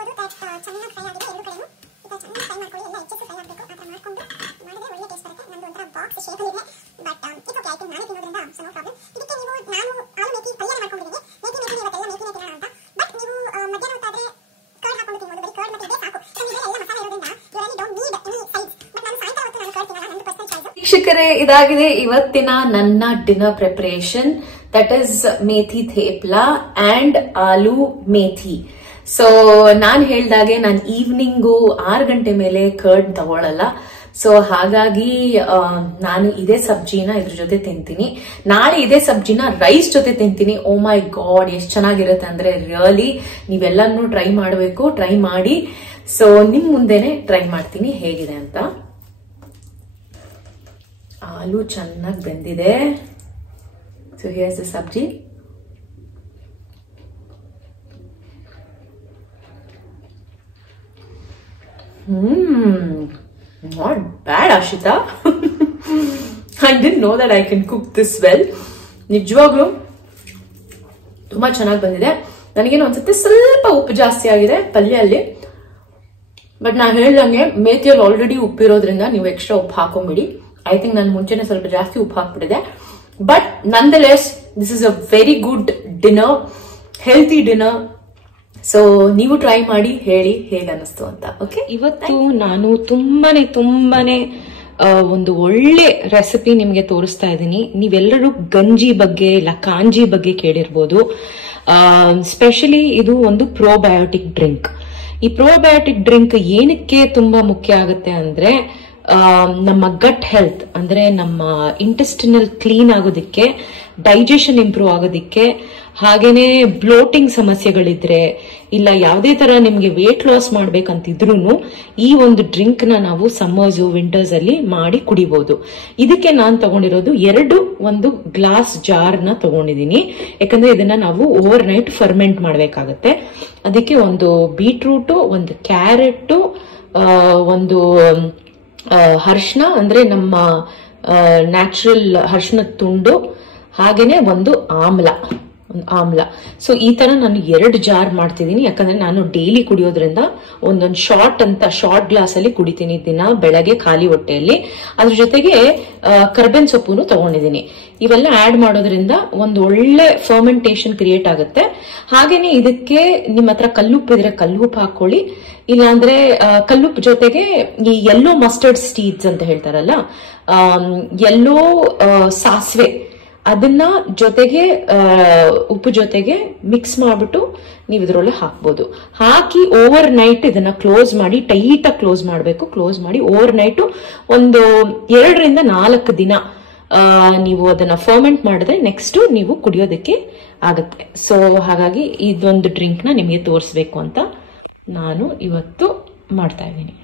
ನೋಡ್ಬೋದು ಚೆನ್ನಾಗಿ ಫ್ರೈ ಆಗಿದೆ ಎರಡು ಕಡೆನೂ. ಈಗ ಚೆನ್ನಾಗಿ ಫ್ರೈ ಮಾಡ್ಕೊಳ್ಳಿ, ಎಲ್ಲ ಹೆಚ್ಚು ಫ್ರೈ ಆಗಬೇಕು. ಆ ಥರ ಮಾಡ್ಕೊಂಡು ಮಾಡಿದ್ರೆ ಒಳ್ಳೆ ಟೇಸ್ಟ್ ಬರುತ್ತೆ. ನಂದು ಒಂಥರ ಬಾಕ್ಸ್ ಶೇಪಲ್ಲಿದೆ, ಬಟ್ ಇಟ್ಸ್ ಓಕೆ, ಐ ನಾನೇ ತಿನ್ನೋದ್ರಿಂದ ಸೊ ನೋ ಪ್ರಾಬ್ಲಮ್. ಇದಕ್ಕೆ ನೀವು ನಾನು ಆಲೂ ಮೇಥಿ ಪಲ್ಯ ಮಾಡ್ಕೊಂಡಿದ್ದೀನಿ. ಮೇಥಿ ಇವತ್ತೆಲ್ಲ ಮೇಥಿನೇ ತಿನ್ನೋಣ ಅಂತ. ಬಟ್ ನೀವು ಮಧ್ಯಾಹ್ನ ಹೊತ್ತಾದ್ರೆ ಕರ್ಡ್ ಹಾಕೊಂಡು ತಿನ್ಬೋದು, ಬರೀ ಕರ್ಡ್ ಮತ್ತೆ ಇದೇ ಸಾಕು. ಎಲ್ಲ ಮಸಾಲೆ ಇರೋದ್ರಿಂದ you really don't need any sides. But ನಾನು ಸಾಯಂಕಾಲ ಹೊತ್ತು ನಾನು ಕರ್ಡ್ ತಿನ್ನೋಣ, ನಂದು ಪರ್ಸನಲ್ ಚಾಯ್ಸ್. ವೀಕ್ಷಕರೇ, ಇದಾಗಿದೆ ಇವತ್ತಿನ ನನ್ನ dinner preparation. That is methi thepla and aloo methi. So ನಾನ್ ಹೇಳ್ದಾಗೆ ನಾನು ಈವ್ನಿಂಗು 6 ಗಂಟೆ ಮೇಲೆ ಕರ್ಡ್ ತಗೊಳ್ಳಲ್ಲ. ಸೊ ಹಾಗಾಗಿ ನಾನು ಇದೇ ಸಬ್ಜಿನ ಇದ್ರ ಜೊತೆ ತಿಂತೀನಿ. ನಾಳೆ ಇದೇ ಸಬ್ಜಿನ ರೈಸ್ ಜೊತೆ ತಿಂತೀನಿ. ಓ ಮೈ ಗಾಡ್, ಎಷ್ಟು ಚೆನ್ನಾಗಿರುತ್ತೆ ಅಂದ್ರೆ ರಿಯಲಿ ನೀವೆಲ್ಲನೂ ಟ್ರೈ ಮಾಡಬೇಕು. ಟ್ರೈ ಮಾಡಿ. ಸೊ ನಿಮ್ ಮುಂದೆನೆ ಟ್ರೈ ಮಾಡ್ತೀನಿ ಹೇಗಿದೆ ಅಂತ. ಆಲೂ ಚೆನ್ನಾಗಿ ಬೆಂದಿದೆ. So here's the sabzi. Not bad, Ashita. I didn't know that I can cook this well. ನಿಜವಾಗ್ಲೂ ತುಂಬಾ ಚೆನ್ನಾಗಿ ಬಂದಿದೆ. ನನಗೇನು ಅನ್ಸುತ್ತೆ ಸ್ವಲ್ಪ ಉಪ್ಪು ಜಾಸ್ತಿ ಆಗಿದೆ ಪಲ್ಯಲ್ಲಿ. ಬಟ್ ನಾನು ಹೇಳ್ದಂಗೆ ಮೇಥಿಯಲ್ಲಿ ಆಲ್ರೆಡಿ ಉಪ್ಪಿರೋದ್ರಿಂದ ನೀವು ಎಕ್ಸ್ಟ್ರಾ ಉಪ್ಪು ಹಾಕೊಂಬಿಡಿ. ಐ ಥಿಂಕ್ ನಾನು ಮುಂಚೆನೆ ಸ್ವಲ್ಪ ಜಾಸ್ತಿ ಉಪ್ಪು ಹಾಕ್ಬಿಟ್ಟಿದೆ. ಬಟ್ ನನ್ the less this is a very good dinner, healthy dinner. So ನೀವು ಟ್ರೈ ಮಾಡಿ ಹೇಳಿ ಹೇಗೆ ಅನಿಸ್ತು ಅಂತ. ಓಕೆ, ಇವತ್ತು ನಾನು ತುಂಬಾನೇ ಒಂದು ಒಳ್ಳೆ ರೆಸಿಪಿ ನಿಮ್ಗೆ ತೋರಿಸ್ತಾ ಇದ್ದೀನಿ. ನೀವೆಲ್ಲರೂ ಗಂಜಿ ಬಗ್ಗೆ ಇಲ್ಲ ಕಾಂಜಿ ಬಗ್ಗೆ ಕೇಳಿರ್ಬೋದು. ಸ್ಪೆಷಲಿ ಇದು ಒಂದು ಪ್ರೋಬಯೋಟಿಕ್ ಡ್ರಿಂಕ್. ಈ ಪ್ರೋಬಯೋಟಿಕ್ ಡ್ರಿಂಕ್ ಏನಕ್ಕೆ ತುಂಬಾ ಮುಖ್ಯ ಆಗುತ್ತೆ ಅಂದ್ರೆ ನಮ್ಮ ಗಟ್ ಹೆಲ್ತ್ ಅಂದ್ರೆ ನಮ್ಮ ಇಂಟೆಸ್ಟಿನಲ್ ಕ್ಲೀನ್ ಆಗೋದಿಕ್ಕೆ, ಡೈಜೆಷನ್ ಇಂಪ್ರೂವ್ ಆಗೋದಿಕ್ಕೆ, ಹಾಗೇನೆ ಬ್ಲೋಟಿಂಗ್ ಸಮಸ್ಯೆಗಳಿದ್ರೆ ಇಲ್ಲ ಯಾವುದೇ ತರ ನಿಮ್ಗೆ ವೇಟ್ ಲಾಸ್ ಮಾಡ್ಬೇಕಂತಿದ್ರು ಈ ಒಂದು ಡ್ರಿಂಕ್ ನ ನಾವು ಸಮ್ಮರ್ಸ್ ವಿಂಟರ್ಸ್ ಅಲ್ಲಿ ಮಾಡಿ ಕುಡಿಬಹುದು. ಇದಕ್ಕೆ ನಾನು ತಗೊಂಡಿರೋದು ಒಂದು ಗ್ಲಾಸ್ ಜಾರ್ ನ ತಗೊಂಡಿದ್ದೀನಿ. ಯಾಕಂದ್ರೆ ಇದನ್ನ ನಾವು ಓವರ್ ನೈಟ್ ಫರ್ಮೆಂಟ್ ಮಾಡ್ಬೇಕಾಗತ್ತೆ. ಅದಕ್ಕೆ ಒಂದು ಬೀಟ್ರೂಟ್, ಒಂದು ಕ್ಯಾರೆಟ್, ಒಂದು ಅರಿಶಿನ ಅಂದ್ರೆ ನಮ್ಮ ನ್ಯಾಚುರಲ್ ಅರಿಶಿನದ ತುಂಡು, ಹಾಗೇನೆ ಒಂದು ಆಮ್ಲ. ಸೊ ಈ ತರ ನಾನು 2 ಜಾರ್ ಮಾಡ್ತಿದ್ದೀನಿ. ಯಾಕಂದ್ರೆ ನಾನು ಡೈಲಿ ಕುಡಿಯೋದ್ರಿಂದ ಒಂದೊಂದು ಶಾರ್ಟ್ ಗ್ಲಾಸ್ ಅಲ್ಲಿ ಕುಡಿತೀನಿ ದಿನ ಬೆಳಗ್ಗೆ ಖಾಲಿ ಹೊಟ್ಟೆಯಲ್ಲಿ. ಅದ್ರ ಜೊತೆಗೆ ಕರ್ಬೇವಿನ ಸೊಪ್ಪು ತಗೊಂಡಿದ್ದೀನಿ. ಇವೆಲ್ಲ ಆಡ್ ಮಾಡೋದ್ರಿಂದ ಒಂದು ಒಳ್ಳೆ ಫರ್ಮೆಂಟೇಶನ್ ಕ್ರಿಯೇಟ್ ಆಗುತ್ತೆ. ಹಾಗೇನೆ ಇದಕ್ಕೆ ನಿಮ್ಮ ಹತ್ರ ಕಲ್ಲುಪ್ಪು ಇದ್ರೆ ಕಲ್ಲುಪ್ಪು ಹಾಕೊಳ್ಳಿ. ಇಲ್ಲಾಂದ್ರೆ ಕಲ್ಲುಪ್ಪು ಜೊತೆಗೆ ಈ ಯೆಲ್ಲೋ ಮಸ್ಟರ್ಡ್ ಸೀಡ್ಸ್ ಅಂತ ಹೇಳ್ತಾರಲ್ಲ, ಯೆಲ್ಲೋ ಸಾಸಿವೆ, ಅದನ್ನ ಜೊತೆಗೆ ಉಪ್ಪು ಜೊತೆಗೆ ಮಿಕ್ಸ್ ಮಾಡ್ಬಿಟ್ಟು ನೀವು ಇದ್ರೊಳಗೆ ಹಾಕ್ಬೋದು. ಹಾಕಿ ಓವರ್ ನೈಟ್ ಇದನ್ನ ಕ್ಲೋಸ್ ಮಾಡಿ, ಟೈಟ್ ಆಗಿ ಕ್ಲೋಸ್ ಮಾಡಬೇಕು. ಕ್ಲೋಸ್ ಮಾಡಿ ಓವರ್ ನೈಟ್ ಒಂದು 2 ರಿಂದ 4 ದಿನ ನೀವು ಅದನ್ನ ಫರ್ಮೆಂಟ್ ಮಾಡಿದ್ರೆ ನೆಕ್ಸ್ಟ್ ನೀವು ಕುಡಿಯೋದಕ್ಕೆ ಆಗುತ್ತೆ. ಸೊ ಹಾಗಾಗಿ ಇದೊಂದು ಡ್ರಿಂಕ್ ನ ನಿಮಗೆ ತೋರಿಸ್ಬೇಕು ಅಂತ ನಾನು ಇವತ್ತು ಮಾಡ್ತಾ ಇದ್ದೀನಿ.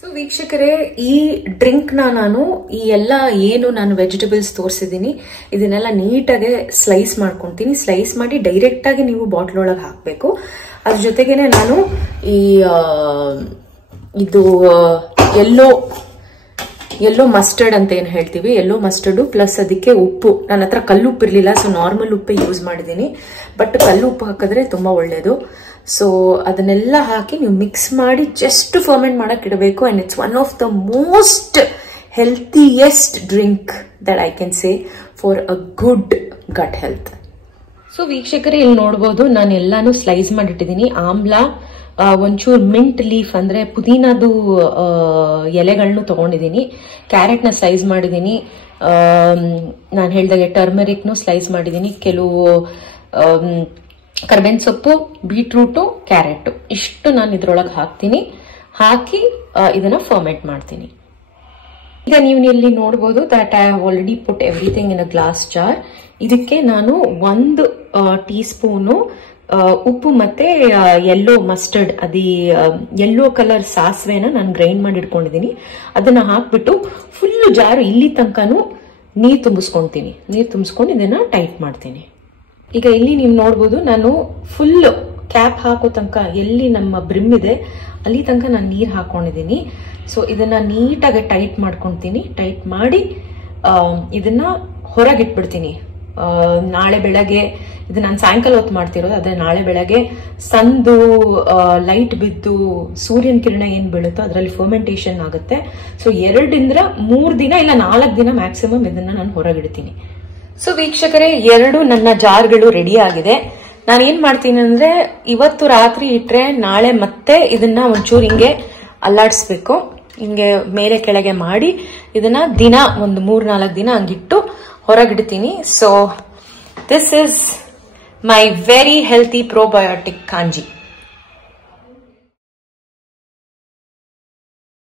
ಸೊ ವೀಕ್ಷಕರೇ, ಈ ಡ್ರಿಂಕ್ ನಾನು ಈ ಎಲ್ಲ ಏನು ನಾನು ವೆಜಿಟೇಬಲ್ಸ್ ತೋರಿಸಿದ್ದೀನಿ ಇದನ್ನೆಲ್ಲ ನೀಟಾಗಿ ಸ್ಲೈಸ್ ಮಾಡ್ಕೊಂತೀನಿ. ಸ್ಲೈಸ್ ಮಾಡಿ ಡೈರೆಕ್ಟ್ ಆಗಿ ನೀವು ಬಾಟ್ಲ್ ಒಳಗೆ ಹಾಕಬೇಕು. ಅದ್ರ ಜೊತೆಗೇನೆ ನಾನು ಇದು ಯೆಲ್ಲೋ ಮಸ್ಟರ್ಡ್ ಅಂತ ಏನ್ ಹೇಳ್ತೀವಿ, ಯೆಲ್ಲೋ ಮಸ್ಟರ್ಡ್ ಪ್ಲಸ್ ಅದಕ್ಕೆ ಉಪ್ಪು. ನನ್ನ ಹತ್ರ ಕಲ್ಲುಪ್ಪು ಇರ್ಲಿಲ್ಲ, ಸೊ ನಾರ್ಮಲ್ ಉಪ್ಪೇ ಯೂಸ್ ಮಾಡಿದ್ದೀನಿ. ಬಟ್ ಕಲ್ಲು ಉಪ್ಪು ಹಾಕಿದ್ರೆ ತುಂಬಾ ಒಳ್ಳೇದು. ಸೊ ಅದನ್ನೆಲ್ಲ ಹಾಕಿ ನೀವು ಮಿಕ್ಸ್ ಮಾಡಿ ಜಸ್ಟ್ ಫರ್ಮೆಂಟ್ ಮಾಡಕ್ ಇಡಬೇಕು. And it's one of the most healthiest drink that I can say for a good gut health. So ವೀಕ್ಷಕರೇ, ಇಲ್ಲಿ ನೋಡ್ಬೋದು ನಾನು ಎಲ್ಲಾನು ಸ್ಲೈಸ್ ಮಾಡಿಟ್ಟಿದ್ದೀನಿ. ಆಮ್ಲ, ಒಂಚೂರು ಮಿಂಟ್ ಲೀಫ್ ಅಂದ್ರೆ ಪುದೀನದು ಎಲೆಗಳನ್ನು ತಗೊಂಡಿದ್ದೀನಿ. ಕ್ಯಾರೆಟ್ ನ ಸ್ಲೈಸ್ ಮಾಡಿದ್ದೀನಿ. ನಾನು ಹೇಳ್ದಾಗೆ ಟರ್ಮರಿಕ್ ನು ಸ್ಲೈಸ್ ಮಾಡಿದ್ದೀನಿ. ಕೆಲವು ಕರ್ಬೇವಿನ ಸೊಪ್ಪು, ಬೀಟ್ರೂಟು, ಕ್ಯಾರೆಟ್ ಇಷ್ಟು ನಾನು ಇದ್ರೊಳಗೆ ಹಾಕ್ತೀನಿ. ಹಾಕಿ ಇದನ್ನ ಫರ್ಮೆಂಟ್ ಮಾಡ್ತೀನಿ. ಈಗ ನೀವು ಇಲ್ಲಿ ನೋಡಬಹುದು that I have already put everything in a glass jar. ಇದಕ್ಕೆ ನಾನು 1 ಟೀ ಸ್ಪೂನು ಉಪ್ಪು ಮತ್ತೆ ಯೆಲ್ಲೋ ಮಸ್ಟರ್ಡ್, ಯೆಲ್ಲೋ ಕಲರ್ ಸಾಸಿವೆನ ನಾನು ಗ್ರೈಂಡ್ ಮಾಡಿ ಇಟ್ಕೊಂಡಿದ್ದೀನಿ. ಅದನ್ನ ಹಾಕ್ಬಿಟ್ಟು ಫುಲ್ ಜಾರು ಇಲ್ಲಿ ತನಕನೂ ನೀರು ತುಂಬಿಸ್ಕೊಂತೀನಿ. ನೀರು ತುಂಬಿಸ್ಕೊಂಡು ಇದನ್ನ ಟೈಟ್ ಮಾಡ್ತೀನಿ. ಈಗ ಇಲ್ಲಿ ನೀವು ನೋಡ್ಬೋದು ನಾನು ಫುಲ್ ಕ್ಯಾಪ್ ಹಾಕೋ ತನಕ ಎಲ್ಲಿ ನಮ್ಮ ಬ್ರಿಮ್ ಇದೆ ಅಲ್ಲಿ ತನಕ ನಾನು ನೀರು ಹಾಕೊಂಡಿದ್ದೀನಿ. ಸೊ ಇದನ್ನ ನೀಟಾಗಿ ಟೈಟ್ ಮಾಡ್ಕೊಂತೀನಿ. ಟೈಟ್ ಮಾಡಿ ಇದನ್ನ ಹೊರಗಿಟ್ಬಿಡ್ತೀನಿ ನಾಳೆ ಬೆಳಗ್ಗೆ ಇದು ನಾನು ಸಾಯಂಕಾಲ ಹೊತ್ತು ಮಾಡ್ತಿರೋದು, ಅದೇ ನಾಳೆ ಬೆಳಗ್ಗೆ ಸಂದು ಲೈಟ್ ಬಿದ್ದು ಸೂರ್ಯನ ಕಿರಣ ಏನ್ ಬೀಳುತ್ತೋ ಅದರಲ್ಲಿ ಫರ್ಮೆಂಟೇಶನ್ ಆಗುತ್ತೆ. ಸೊ 2 ರಿಂದ 3 ದಿನ ಇಲ್ಲ 4 ದಿನ ಮ್ಯಾಕ್ಸಿಮಮ್ ಇದನ್ನ ನಾನು ಹೊರಗಿಡ್ತೀನಿ. ಸೊ ವೀಕ್ಷಕರೇ, 2 ನನ್ನ ಜಾರ್ಗಳು ರೆಡಿ ಆಗಿದೆ. ನಾನು ಏನ್ ಮಾಡ್ತೀನಿ ಅಂದ್ರೆ ಇವತ್ತು ರಾತ್ರಿ ಇಟ್ರೆ ನಾಳೆ ಮತ್ತೆ ಇದನ್ನ ಒಂಚೂರು ಹಿಂಗೆ ಅಲ್ಲಾಡಿಸ್ಬೇಕು, ಹಿಂಗೆ ಮೇಲೆ ಕೆಳಗೆ ಮಾಡಿ ಇದನ್ನ ದಿನ ಒಂದು 3-4 ದಿನ ಹಂಗಿಟ್ಟು ಹೊರಗಿಡ್ತೀನಿ. So this is my very healthy probiotic kanji.